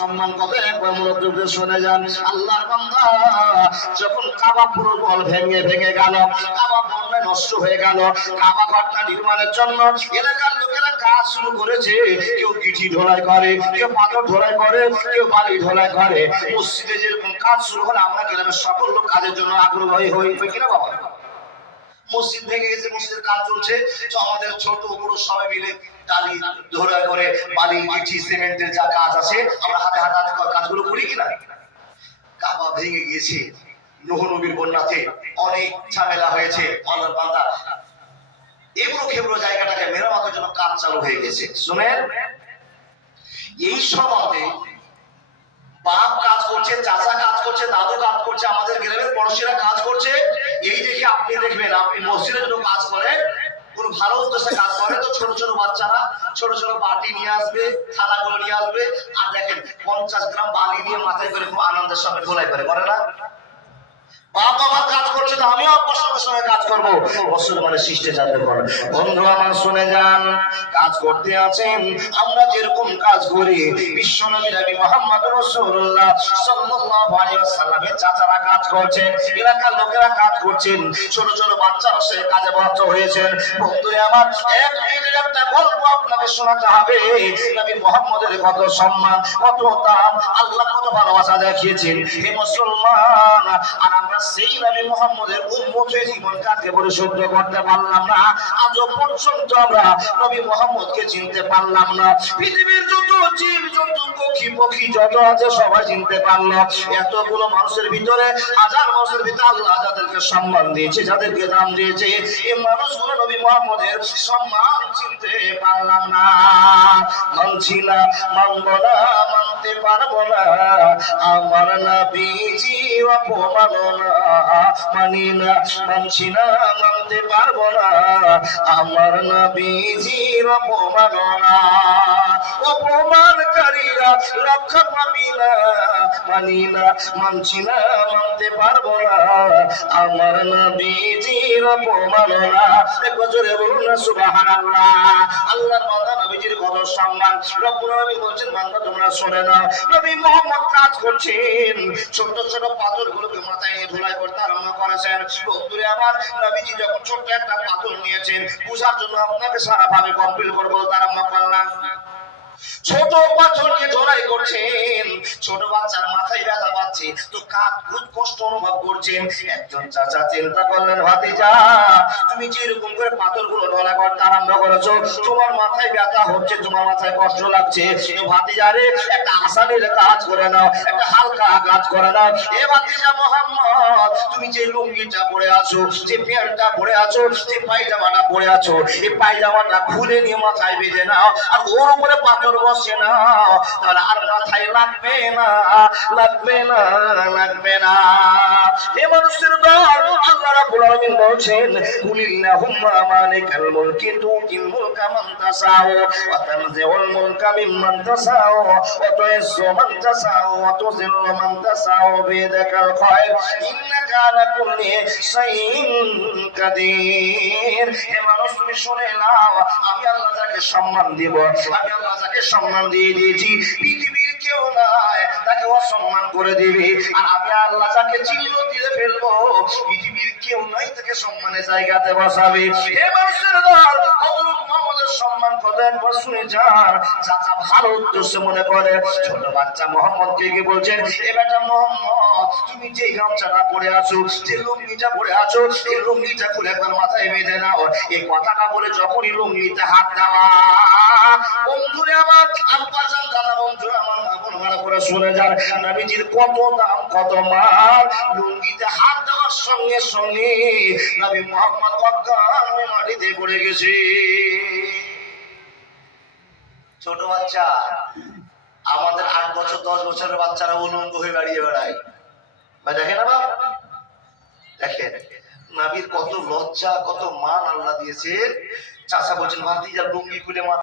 সম্মান কত, একবার মনোযোগ দিয়ে শুনে যান। আল্লাহর বান্দা যখন কাবা পুরো বল ভেঙে ভেঙে গেল, কাবা বললে নষ্ট হয়ে গেল, কাবা ঘরটা নির্মাণের জন্য এলাকার লোকেরা কাজ শুরু করেছে। কেউ গিটি ঢোলাই করে, কেউ পাথর ঢোলাই করে, কেউ বালি ঢোলাই করে। মসজিদে যেরকম কাজ শুরু হলে আমরা গ্রামের সকল লোক কাজের জন্য আগ্রহী হই, কিনা বাবা? মসজিদ ভেঙে গেছে, মসজিদের কাজ চলছে, তো আমাদের ছোট বড় সবাই মিলে টালি ধরা করে বালি গিটি সিমেন্টের যা কাজ আছে আমরা হাতে হাতে হাতে কাজগুলো করি কিনা। কাবা ভেঙে গিয়েছে, নূহ নবীর বন্যাতে অনেক ঝামেলা হয়েছে। আল্লাহর বান্দা এবড়ো খেবড়ো জায়গাটাকে মেরামতের জন্য কাজ চালু হয়ে গেছে। শুনেন, এই সময়ে বাপ কাজ করছে, চাচা কাজ করছে, দাদু কাজ করছে, আমাদের গ্রামের পড়োশিরা কাজ করছে। এই দেখে আপনি দেখবেন, আপনি মসজিদে যদি কাজ করেন, কোন ভালো উদ্দেশ্যে কাজ করে, তো ছোট ছোট বাচ্চারা ছোট ছোট বাটি নিয়ে আসবে, থালাগুলো নিয়ে আসবে, আর দেখেন 50 গ্রাম বালি দিয়ে মাথায় করে খুব আনন্দের সঙ্গে ঢোলাই করে না? বাপ আমার কাজ করছে, তো আমিও আপনার সঙ্গে সঙ্গে কাজ করবো। মুসলমানের শিষ্টাচার করবেন। বন্ধু আমার শুনে যান, কাজ করতে আছেন, আমরা যেরকম কাজ করি, বিশ্বনবী নবী মুহাম্মদ রাসূলুল্লাহ সাল্লাল্লাহু আলাইহি ওয়াসাল্লামের চাচারা কাজ করছেন, এলাকার লোকেরা কাজ করছেন, ছোট ছোট বাচ্চারা সে কাজে ব্যস্ত হয়েছেন। বন্ধু আমার, এক মিনিটের একটা গল্প আপনাকে শোনাতে হবে। নবী মুহাম্মদের কত সম্মান, কত দাম, আল্লাহ কত ভালোবাসা দেখিয়েছেন। হে মুসলমান, আর আমরা সেই নবী মুহাম্মদের উম্মত হয়ে জীবন কাটকে পরিশুদ্ধ করতে পারলাম না। আজও পর্যন্ত আমরা নবী মুহাম্মদকে চিনতে পারলাম না। পৃথিবীর যত জীব জন্তু পক্ষী পক্ষী যত আছে সবাই চিনতে পারলো। এতগুলো মানুষের ভিতরে, হাজার মানুষের ভিতরে আল্লাহ যাদেরকে সম্মান দিয়েছে, যাদেরকে দাম দিয়েছে, এই মানুষগুলো নবী মুহাম্মদের সম্মান চিনতে পারলাম না। মানছি না, মানব না, মানতে পারবো না, আমার নবীজি অপমাননা মানি না, মানছি না, মানতে পারবো না, আমার নবীজির অপমাননা। অপমানকারীরা রক্ষা পাবি না, মানি না, মানছি না, মানতে পারবো না, আমার নবীজির অপমাননা। একবার জোরে বলুন না সুবহানাল্লাহ। আল্লাহর বান্দা নবীজির কত সম্মান। রব্বুল আলামিন বলেন, বান্দা তোমরা শুনে নাও, নবী মুহাম্মদ কাজ করছেন, ছোট ছোট পাথরগুলোকে মাথায় নিয়ে ধুলাই করতে আরম্ভ করেছেন। বন্ধুরে আমার, নবীজি যখন ছোট্ট একটা পাথর নিয়েছেন, বুঝার জন্য আপনাকে সারাভাবে কমপ্লিট করে বলতে আরম্ভ করলাম। ছোট পাথর নিয়ে ধরাই করছেন, ছোট বাচ্চার মাথায় ব্যথা পাচ্ছে, তো কাক খুব কষ্ট অনুভব করছেন। একজন চাচা চিন্তা করলেন, ভাতিজা তুমি যেরকম করে পাথরগুলো ঢলা করতে আরম্ভ করেছো, তোমার মাথায় ব্যথা হচ্ছে, তোমার মাথায় কষ্ট লাগছে, ভাতিজা রে একটা আসানের কাজ করে নাও, একটা হালকা কাজ করে নাও। এ ভাতিজা মুহাম্মদ, তুমি যে লুঙ্গিটা পরে আছো, যে প্যান্টটা পরে আছো, যে পায়জামাটা পরে আছো, এই পায়জামাটা খুলে নিয়ে মাথায় বেঁধে নাও, আর ওর উপরে পাথর বসে না, তাহলে আর মাথায় লাগবে না, লাগবে না, লাগবে না। এ মানুষের দল আল্লাহ রাব্বুল আলামিন বলছেন, কুলিল্লাহুম্মা মালিকাল মুলকি তুতিল মুলকা মান তাশাউ ওয়া তানজিউল মুলকা মিম্মান তাশাউ ওয়া তুইজ্জু মান তাশাউ ওয়া তুযিল্লু মান তাশাউ বিয়াদিকাল খায়র ইন্নাকা আলা কুল্লি শাইইন কাদির। হে মানুষ, তুমি শুনে নাও, আমি আল্লাহ যাকে সম্মান দিব, আমি আল্লাহ যাকে সম্মান দিয়ে দিয়েছি, পৃথিবীর কেউ নাই তাকে অসম্মান করে দিবে। আর আমি আল্লাহ যাকে চিহ্ন দিয়ে ফেলবো, পৃথিবীর কেউ নাই তাকে সম্মানের জায়গাতে বসাবে। হে মানুষের দল, হযরত মুহাম্মদের সম্মান কত একবার শুনে যান। চাচা ভালো উদ্দেশ্য মনে করে ছোট বাচ্চা মোহাম্মদকে গিয়ে বলছেন, এ বেটা মোহাম্মদ, তুমি যে গামছাটা পরে আছো, যে লুঙ্গিটা পরে আছো, এই লুঙ্গিটা খুলে একবার মাথায় বেঁধে নাও। এই কথাটা বলে যখনই লুঙ্গিতে হাত দেওয়া, বন্ধুরে আমার, আব্বাজান, দাদা, বন্ধুরা আমার, মা বোন ভালো করে শুনে যান, নবীজির কত দাম, কত মান। লুঙ্গিতে হাত দেওয়ার সঙ্গে সঙ্গে নবী মুহাম্মদ অজ্ঞান হয়ে মাটিতে পড়ে গেছে। ছোট বাচ্চা, আমাদের 8 বছর 10 বছরের বাচ্চারা উলঙ্গ হয়ে দাঁড়িয়ে বেড়ায়, ভাই দেখেন না বাপ, দেখেন নবীর কত লজ্জা, কত মান আল্লাহ দিয়েছে। চাচা বলছেন, ভাতিজা লুঙ্গি খুলে